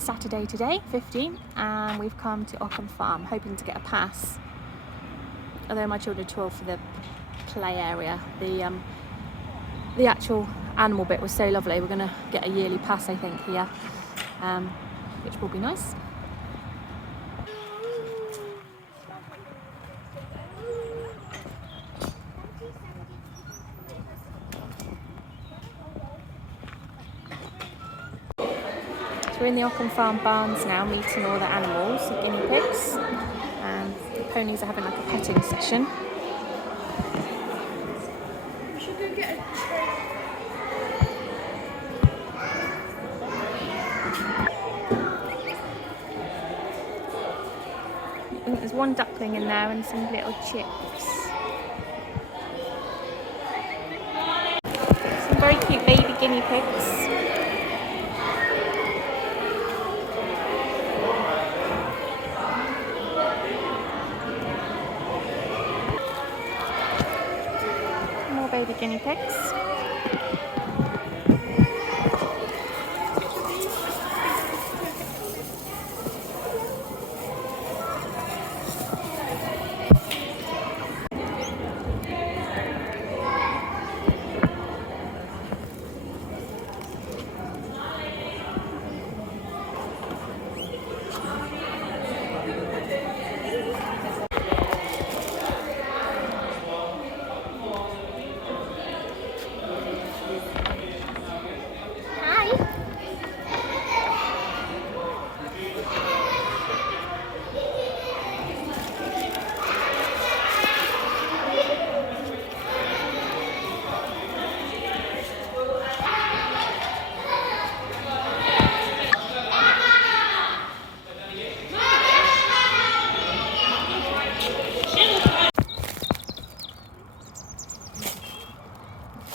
Saturday today, 15, and we've come to Occumbe Farm, hoping to get a pass. Although my children are too old for the play area, the actual animal bit was so lovely. We're going to get a yearly pass, I think, here, which will be nice. We're in the Occumbe Farm barns now, meeting all the animals, the guinea pigs, and the ponies are having like a petting session. We should go get a tray. I think there's one duckling in there and some little chicks. Some very cute baby guinea pigs. More baby guinea pigs.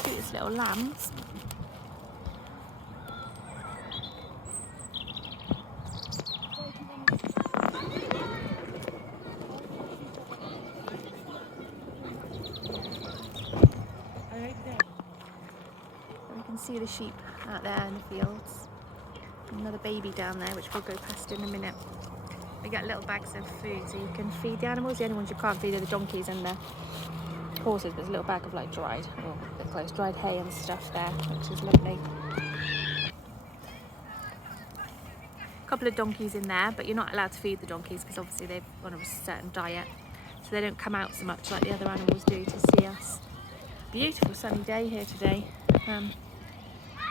Cutest little lambs. We can see the sheep out there in the fields. Another baby down there, which we'll go past in a minute. We get little bags of food so you can feed the animals. The only ones you can't feed are the donkeys and the horses, but there's a little bag of like dried, or a bit close, dried hay and stuff there, which is lovely. A couple of donkeys in there, but you're not allowed to feed the donkeys because obviously they've on a certain diet, so they don't come out so much like the other animals do to see us. Beautiful sunny day here today.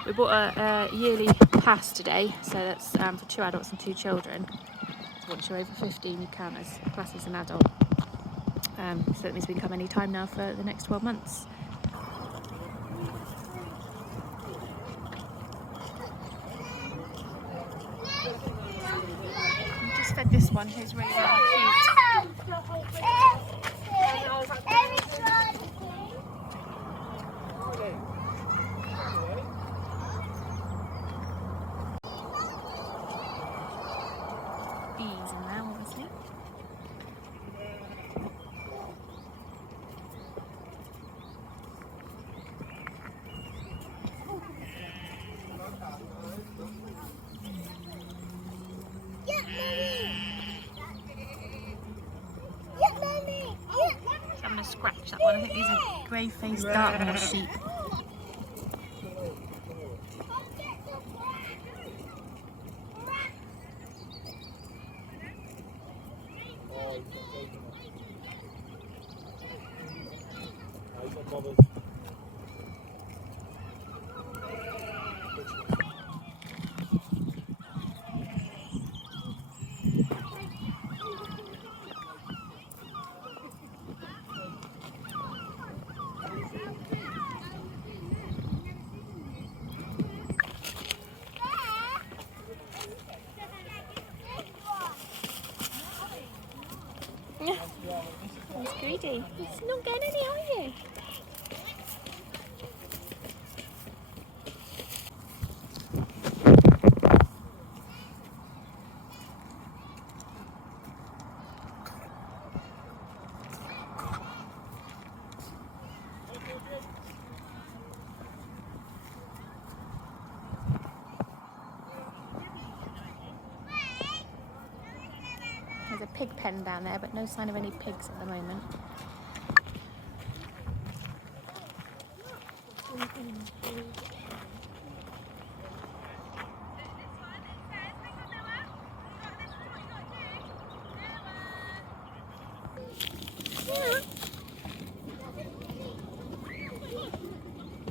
We bought a yearly pass today, so that's for 2 adults and 2 children. So once you're over 15, you count as classed as an adult. So that means we can come any time now for the next 12 months. I just fed this one, who's really, really cute. Bees in there, obviously. So I'm going to scratch that one. I think these are grey-faced Dartmoor sheep. He's greedy. He's not getting any, are you? pig pen down there, but no sign of any pigs at the moment.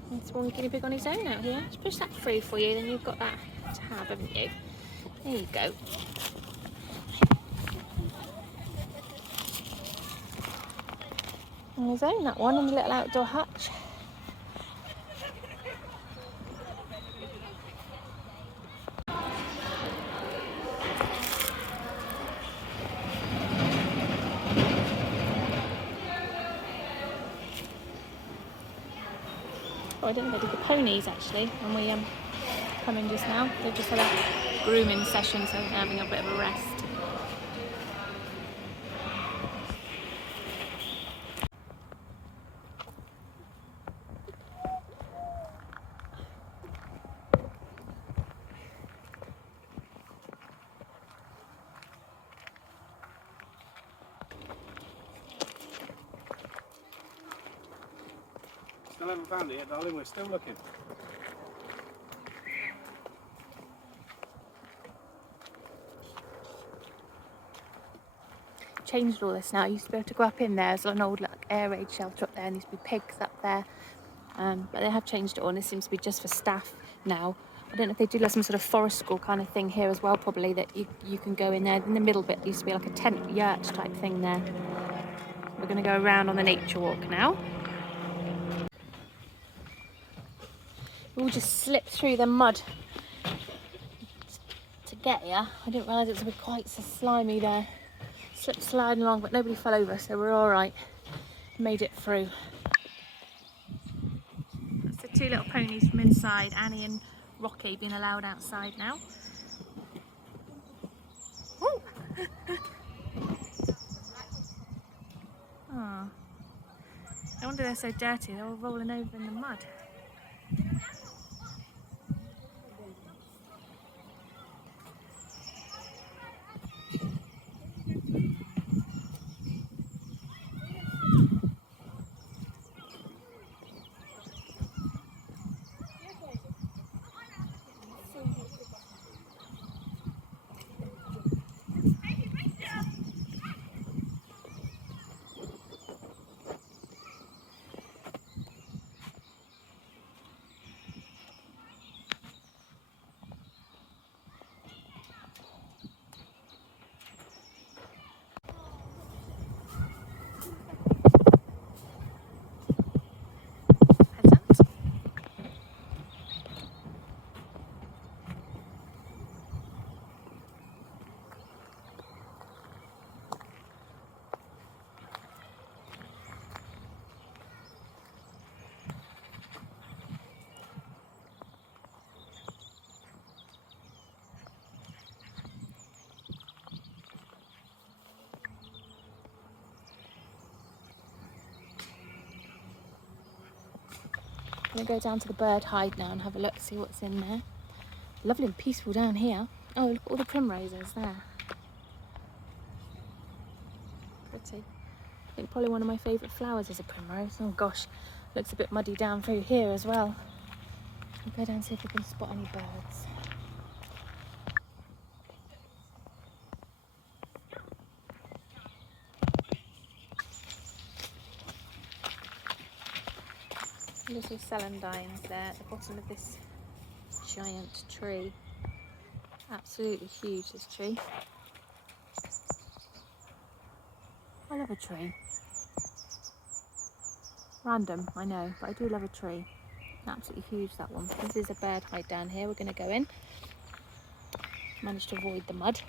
There's one guinea pig on his own out here. Let's push that through for you, then you've got that tab, haven't you? There you go. On his own, that one, in the little outdoor hutch. Oh, I didn't know they did the ponies actually when we come in just now. They've just had a grooming session, so they're having a bit of a rest. Still haven't found it yet, darling. We're still looking. Changed all this now. You used to be able to go up in there. There's an old like air raid shelter up there, and there used to be pigs up there. But they have changed it all, and this seems to be just for staff now. I don't know if they do like some sort of forest school kind of thing here as well, probably, that you can go in there. In the middle bit used to be like a tent yurt type thing there. We're going to go around on the nature walk now. We all just slipped through the mud to get here. I didn't realise it was quite so slimy there. Slipped sliding along, but nobody fell over, so we're all right. Made it through. That's the two little ponies from inside. Annie and Rocky being allowed outside now. Oh! Oh. No wonder they're so dirty. They're all rolling over in the mud. I'm going to go down to the bird hide now and have a look, see what's in there. Lovely and peaceful down here. Oh, look at all the primroses there. Pretty. I think probably one of my favourite flowers is a primrose. Oh gosh, looks a bit muddy down through here as well. We'll go down and see if we can spot any birds. Little celandines there at the bottom of this giant tree. Absolutely huge, this tree. I love a tree. Random, I know, but I do love a tree. Absolutely huge, that one. This is a bird hide down here. We're going to go in. Managed to avoid the mud.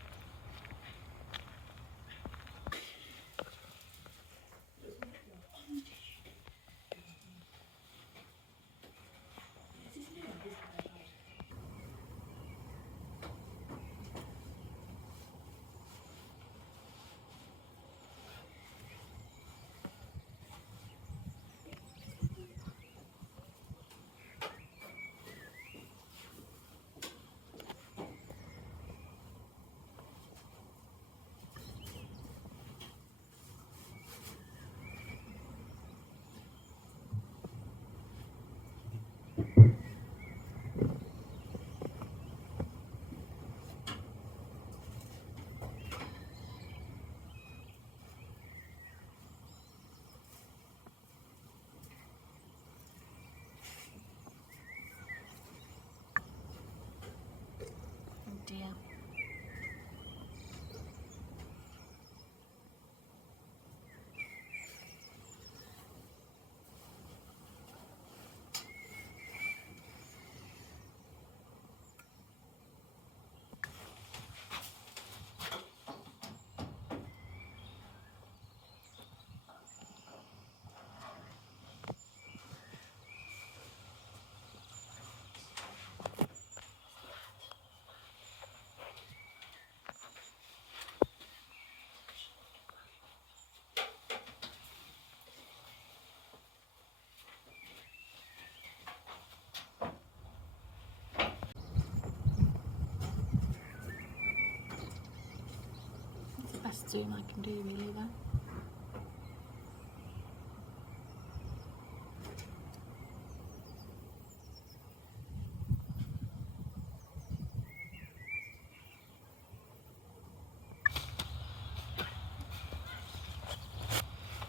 best zoom I can do really though.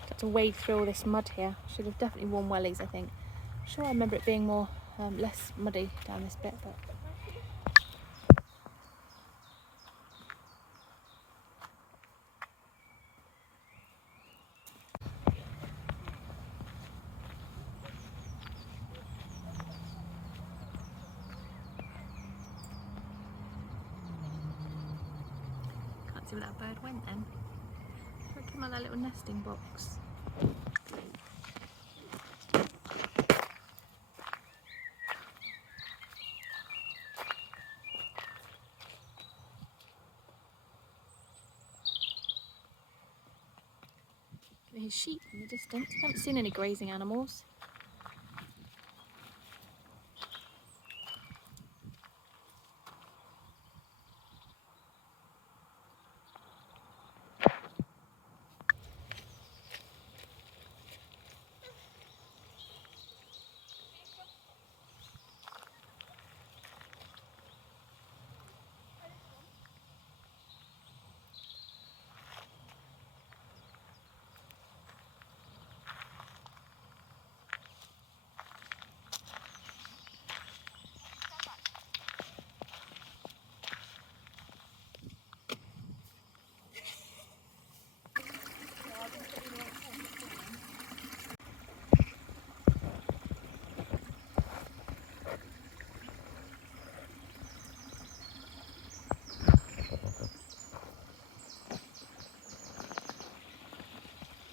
Got to wade through all this mud here. Should have definitely worn wellies, I think. I'm sure I remember it being more less muddy down this bit, but can't see where that bird went then. It came out of that little nesting box. There's sheep in the distance. I haven't seen any grazing animals.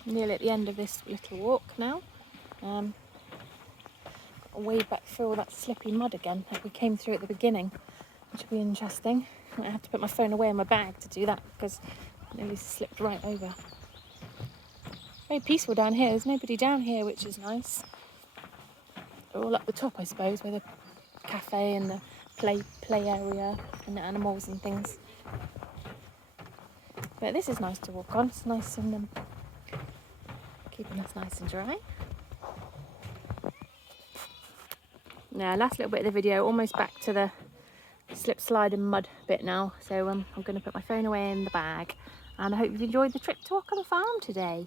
Nearly at the end of this little walk now. Got to wade back through all that slippy mud again like we came through at the beginning, which will be interesting. I have to put my phone away in my bag to do that because I nearly slipped right over. Very peaceful down here. There's nobody down here, which is nice. They're all up the top, I suppose, where the cafe and the play area and the animals and things. But this is nice to walk on. It's nice and keeping us nice and dry. Now, last little bit of the video, almost back to the slip, slide and mud bit now. So I'm going to put my phone away in the bag, and I hope you've enjoyed the trip to Occumbe Farm today.